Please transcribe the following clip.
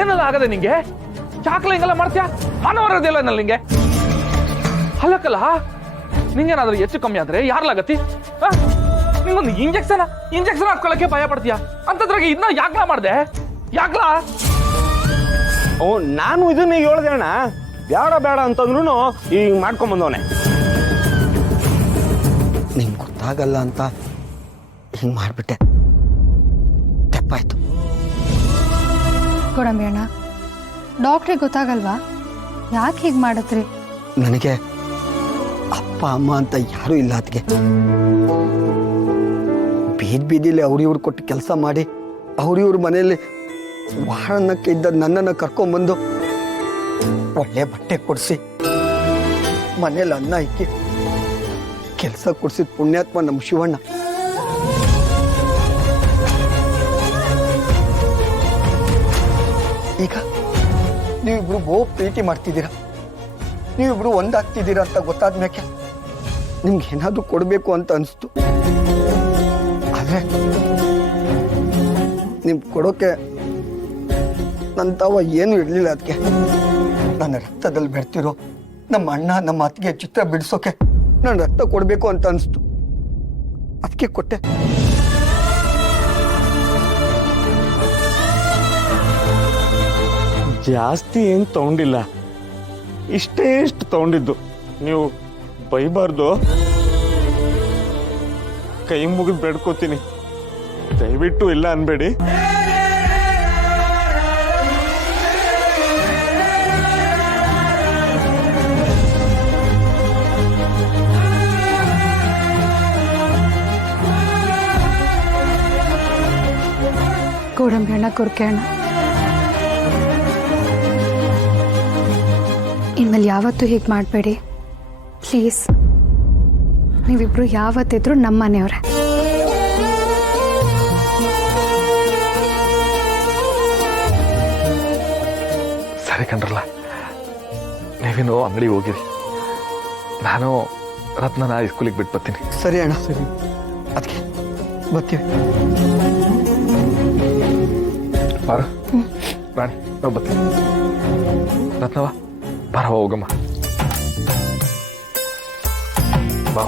ಏನಲ್ಲ ಆಗದೆ ನಿಂಗೆ? ಚಾಕ್ಲ ಹಿಂಗೆಲ್ಲ ಮಾಡ್ತೀಯಾ? ಮಾನವರದಿಲ್ಲ ನಿಂಗೆ ಅಲ್ಲಕ್ಕಲ್ಲ. ನಿಂಗೇನಾದ್ರೂ ಹೆಚ್ಚು ಕಮ್ಮಿ ಆದ್ರೆ ಯಾರ್ಲಾಗತ್ತಿ? ನಿಂಗೊಂದು ಇಂಜೆಕ್ಷನ್ ಹಾಕೊಳ್ಳಕ್ಕೆ ಭಯ ಪಡ್ತೀಯಾ ಅಂತದ್ರಾಗ ಇದನ್ನ ಯಾಕ್ಲಾ ಮಾಡ್ದೆ? ಯಾಕ್ಲಾ? ನಾನು ಇದನ್ನ ಹೇಳ್ದೆ ಅಣ್ಣ, ಬೇಡ ಬೇಡ ಅಂತಂದ್ರು ಈಗ ಮಾಡ್ಕೊಂಬಂದವನೆ. ನಿಂಗೆ ಗೊತ್ತಾಗಲ್ಲ ಅಂತ ಹಿಂಗೆ ಮಾಡಿಬಿಟ್ಟೆ, ತಪ್ಪಾಯ್ತು. ಕೊಡಂಬಿ ಅಣ್ಣ, ಡಾಕ್ಟ್ರಿಗೆ ಗೊತ್ತಾಗಲ್ವಾ ಯಾಕೆ ಹೀಗೆ ಮಾಡಿದ್ರಿ? ನನಗೆ ಅಪ್ಪ ಅಮ್ಮ ಅಂತ ಯಾರೂ ಇಲ್ಲ. ಅದಕ್ಕೆ ಬೀದಿಲಿ ಅವ್ರಿವ್ರು ಕೊಟ್ಟು ಕೆಲಸ ಮಾಡಿ ಅವ್ರಿವ್ರ ಮನೆಯಲ್ಲಿ ವಾಹನಕ್ಕೆ ಇದ್ದ ನನ್ನನ್ನು ಕರ್ಕೊಂಬಂದು ಒಳ್ಳೆ ಬಟ್ಟೆ ಕೊಡಿಸಿ ಮನೇಲಿ ಅನ್ನ ಇಕ್ಕಿ ಕೆಲಸ ಕೊಡಿಸಿದ ಪುಣ್ಯಾತ್ಮ ನಮ್ಮ ಶಿವಣ್ಣ. ಈಗ ನೀವಿಬ್ರು ಬಹು ಪ್ರೀತಿ ಮಾಡ್ತಿದ್ದೀರಾ, ನೀವಿಬ್ರು ಒಂದಾಗ್ತಿದ್ದೀರಾ ಅಂತ ಗೊತ್ತಾದ ಮ್ಯಾಕೆ ನಿಮ್ಗೆ ಏನಾದರೂ ಕೊಡಬೇಕು ಅಂತ ಅನಿಸ್ತು. ಆದರೆ ನಿಮ್ಗೆ ಕೊಡೋಕೆ ನನ್ನ ತಾವ ಏನೂ ಇರಲಿಲ್ಲ. ಅದಕ್ಕೆ ನನ್ನ ರಕ್ತದಲ್ಲಿ ಬೆರ್ತಿರೋ ನಮ್ಮ ಅಣ್ಣ ನಮ್ಮ ಅತ್ತಿಗೆ ಚಿತ್ರ ಬಿಡಿಸೋಕೆ ನಾನು ರಕ್ತ ಕೊಡಬೇಕು ಅಂತ ಅನಿಸ್ತು, ಅದಕ್ಕೆ ಕೊಟ್ಟೆ. ಜಾಸ್ತಿ ಏನು ತಗೊಂಡಿಲ್ಲ, ಇಷ್ಟು ತಗೊಂಡಿದ್ದು. ನೀವು ಬೈಬಾರ್ದು, ಕೈ ಮುಗಿದು ಬೇಡ್ಕೋತೀನಿ, ದಯವಿಟ್ಟು ಇಲ್ಲ ಅನ್ಬೇಡಿ. ಗೋಡಂಬಿ ಅಣ್ಣ, ಕುರ್ಕೆ ಅಣ್ಣ, ಇನ್ಮೇಲೆ ಯಾವತ್ತೂ ಹೀಗೆ ಮಾಡಬೇಡಿ ಪ್ಲೀಸ್. ನೀವಿಬ್ರು ಯಾವತ್ತಿದ್ರು ನಮ್ಮ ಮನೆಯವ್ರೆ. ಸರಿ ಕಣ್ರಲ್ಲ, ನೀವೇನು ಅಂಗಡಿಗೆ ಹೋಗಿರಿ, ನಾನು ರತ್ನನ ಸ್ಕೂಲಿಗೆ ಬಿಟ್ಟು ಬರ್ತೀನಿ. ಸರಿ ಅಣ್ಣ, ಸರಿ. ಅದಕ್ಕೆ ಬರ್ತೀವಿ. ಬಾರ ರಾಣಿ, ನಾವು ಬರ್ತೀನಿ. ರತ್ನವ ಬಾರ, ಹೋಗಮ್ಮ ಬಾ.